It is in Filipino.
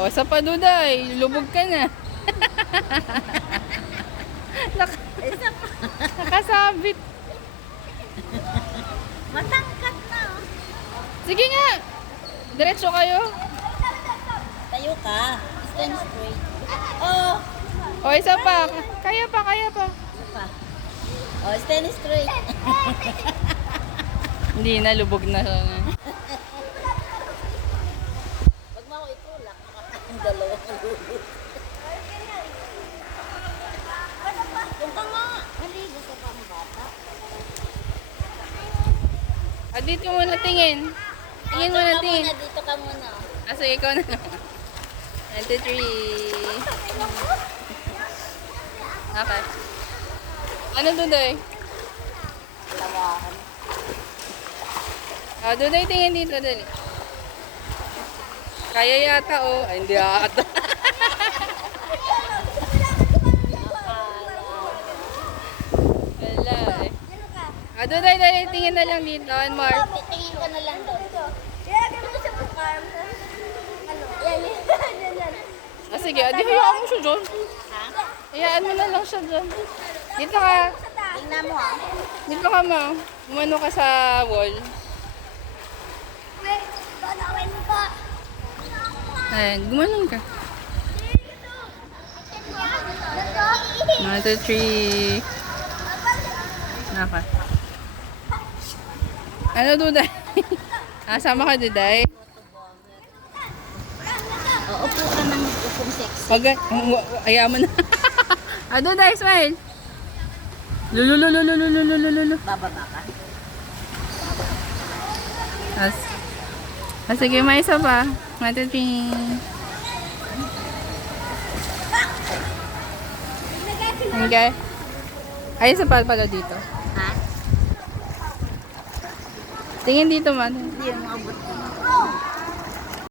O, isa pa Duday. Lubog ka na. Isa pa. Nakasabit. Matangkat na. Sige nga. Diretso kayo. Tayo ka. Stand straight. Oh. O, isa pa. Kaya pa, kaya pa. Isa pa. Oh, stand straight. Hindi na, lubog na. Wag mo ako itulak. Ang dalawang lulog. Yung ka nga. Maligo sa pang bata. Ah, dito muna tingin. Tingin muna, tingin. Dito ka muna. Ah, sige, ikaw na. 1, 2, 3. Okay. Ano Duday? Lawakan. Ah, Duday, tingin dito, dali. Kaya yata, oh. Ay, hindi ata. Wala eh. Ah, Duday, dali, tingin na lang dito. One more. Tingin ka na lang doon. Ah, sige, di hayaan mo siya dyan. Ha? Hayaan mo na lang siya dyan. Dito ka. Tingnan mo ah. Dito ka, ma. Umano ka sa wall. Ayan, gumanon ka. 1, 2, 3. Naka. Ano, Duday? Sama ka, Duday? Oo, upo ka ng upong sexy. Ayaw mo na. Ah, Duday, smile. Lulululululululululu. Bababa ka. Sige, may isa pa. 1, 2, 3. Okay. Ay, isa pa pala dito. Ha? Tingin dito, man. Hindi mo abot.